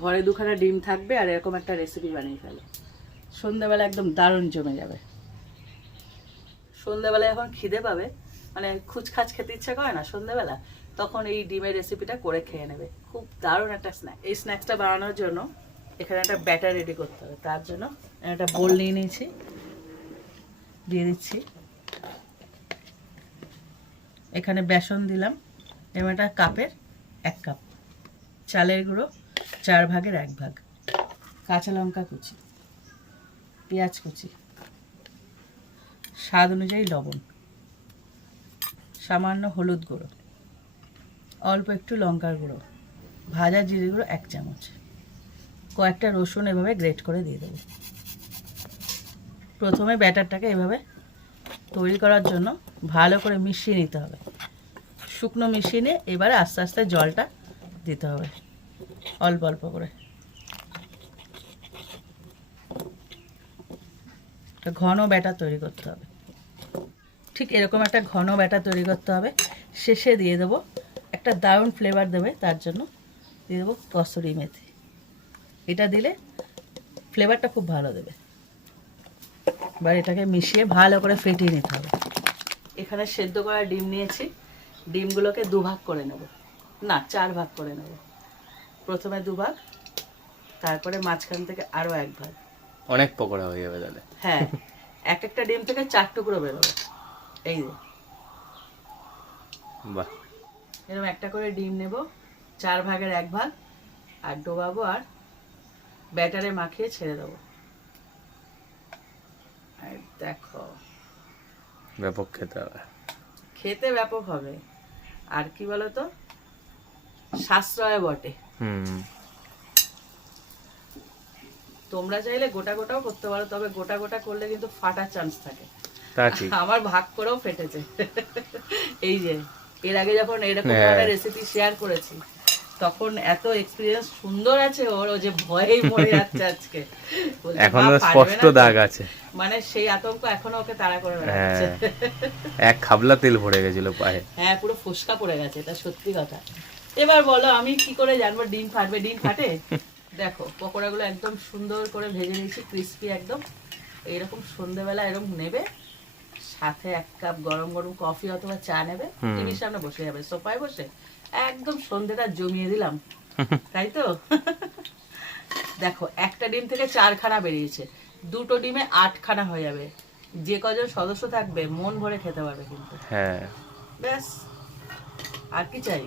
ঘরে দুখানা ডিম থাকবে আর এরকম একটা রেসিপি বানিয়ে ফেলো, সন্ধ্যাবেলা একদম দারুণ জমে যাবে। সন্ধ্যাবেলা যখন খিদে পাবে, মানে খুচখাচ খেতে ইচ্ছা করে না সন্ধ্যাবেলা, তখন এই ডিমের রেসিপিটা করে খেয়ে নেবে। খুব দারুণ একটা স্ন্যাক। এই স্ন্যাক্সটা বানানোর জন্য এখানে একটা ব্যাটার রেডি করতে হবে। তার জন্য একটা বোল নিয়ে নিয়েছি, দিয়ে দিচ্ছি। এখানে বেসন দিলাম, এবং একটা কাপের 1 কাপ, চালের গুঁড়ো 4 ভাগের 1 ভাগ, কাঁচা লঙ্কা কুচি, পেঁয়াজ কুচি, স্বাদ অনুযায়ী লবণ, সামান্য হলুদ গুঁড়ো, অল্প একটু লঙ্কার গুঁড়ো, ভাজা জিরে গুঁড়ো 1 চামচ, কয়েকটা রসুন এভাবে গ্রেট করে দিয়ে দেবো। প্রথমে ব্যাটারটাকে এভাবে তৈরি করার জন্য ভালো করে মিশিয়ে নিতে হবে। শুকনো মিশিয়ে নিয়ে এবারে আস্তে আস্তে জলটা দিতে হবে, অল্প অল্প করে। একটা ঘন ব্যাটার তৈরি করতে হবে। ঠিক এরকম একটা ঘন ব্যাটার তৈরি করতে হবে। শেষে দিয়ে দেবো, একটা দারুণ ফ্লেভার দেবে, তার জন্য দিয়ে দেবো কসুরি মেথি। এটা দিলে ফ্লেভারটা খুব ভালো দেবে। এবার এটাকে মিশিয়ে ভালো করে ফেটিয়ে নিতে হবে। এখানে সেদ্ধ করা ডিম নিয়েছি, ডিমগুলোকে 2 ভাগ করে নেব, না 4 ভাগ করে নেব। প্রথমে 2 ভাগ, তারপরে মাঝখান থেকে আরও 1 ভাগ। অনেক পকোড়া হয়ে যাবে তাহলে। হ্যাঁ, একটা ডিম থেকে 4 টুকরো বেরোবে। এই যে বাহ, এরকম একটা করে ডিম নেব, 4 ভাগের 1 ভাগ, আর ডোবাবো, আর ব্যাটারে মাখিয়ে ছেড়ে দেবো। আর দেখো, ব্যাপক খেতে হবে। খেতে ব্যাপক হবে, আর কি বলতো, সাশ্রয় বটে। তোমরা চাইলে গোটা গোটাও করতে পারো, তবে গোটা গোটা করলে কিন্তু ফাটার চান্স থাকে। আমার ভাগ করেও ফেটেছে। এই যে এর আগে যখন এরকম একটা রেসিপি শেয়ার করেছি, তখন এত এক্সপেরিয়েন্স সুন্দর আছে ওর, ও যে ভয়েই মরে যাচ্ছে আজকে। এখনো স্পষ্ট দাগ আছে, মানে সেই আতঙ্ক এখনো ওকে তাড়া করে বেড়াচ্ছে। এক খাবলা তেল ভরে গেছিল পায়ে। হ্যাঁ, পুরো ফোসকা পড়ে গেছে, এটা সত্যি কথা। এবার বলো আমি কি করে জানবো ডিম ফাটবে? ডিম ফাটে। দেখো পকোড়াগুলো একদম সুন্দর করে ভেজে নিয়েছি, ক্রিস্পি একদম। এইরকম সন্ধ্যেবেলা এরকম নেবে, সাথে 1 কাপ গরম গরম কফি অথবা চা নেবে, টিভির সামনে বসে যাবে, সোফায় বসে একদম সন্ধ্যেটা জমিয়ে দিলাম, তাই তো? দেখো একটা ডিম থেকে 4 খানা বেরিয়েছে, 2টো ডিমে 8 খানা হয়ে যাবে। যে কজন সদস্য থাকবে মন ভরে খেতে পারবে কিন্তু। হ্যাঁ, ব্যাস, আর কি চাই?